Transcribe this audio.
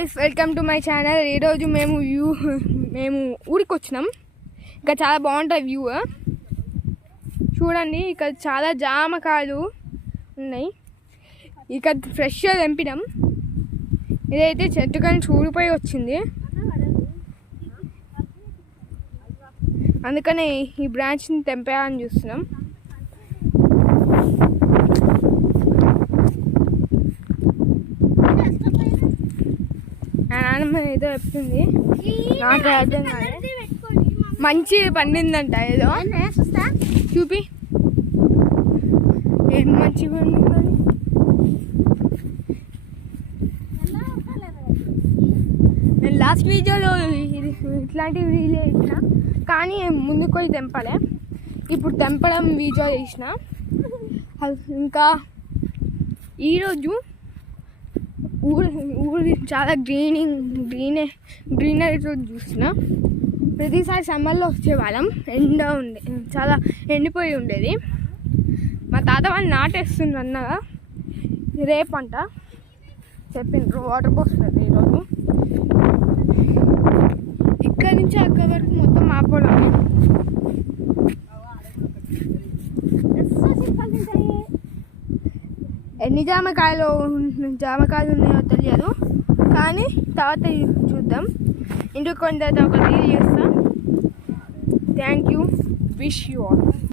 Guys, welcome to my channel. ఈరోజు మేము ఊరికి వచ్చినాం. ఇంకా చాలా బాగుంటుంది వ్యూ. చూడండి, ఇక్కడ చాలా జామకాయలు ఉన్నాయి. ఇక్కడ ఫ్రెష్గా తెంపినాం. ఇదైతే చెట్టు కానీ చూడిపోయి వచ్చింది, అందుకని ఈ బ్రాంచ్ని తెంపేయాలని చూస్తున్నాం. నాన్నమ్మ ఏదో చెప్తుంది, నాకు అర్థం కాదు. మంచి పండిందంట, ఏదో చూపి ఏం మంచి పండిందని. నేను లాస్ట్ వీడియోలో ఇట్లాంటి వీడియో చేసిన, కానీ ముందుకు పోయి తెంపలే. ఇప్పుడు తెంపడం వీడియో చేసిన. ఇంకా ఈరోజు ఊరు చాలా గ్రీనరీ చూసిన. ప్రతిసారి సమ్మర్లో వచ్చేవాళ్ళం, చాలా ఎండిపోయి ఉండేది. మా తాత వాళ్ళు నాటేస్తుండ్రు అన్నగా, రేపంట చెప్పిండ్రు. వాటర్ పోస్తుంది ఈరోజు. ఇక్కడి నుంచి అక్కడి వరకు మొత్తం మా పొలమే. ఎన్ని జామకాయలు ఉన్నాయో తెలియదు, కానీ తర్వాత చూద్దాం. ఇంటికి కొంత ఒక రీల్ చేస్తాం. Thank you, wish you all.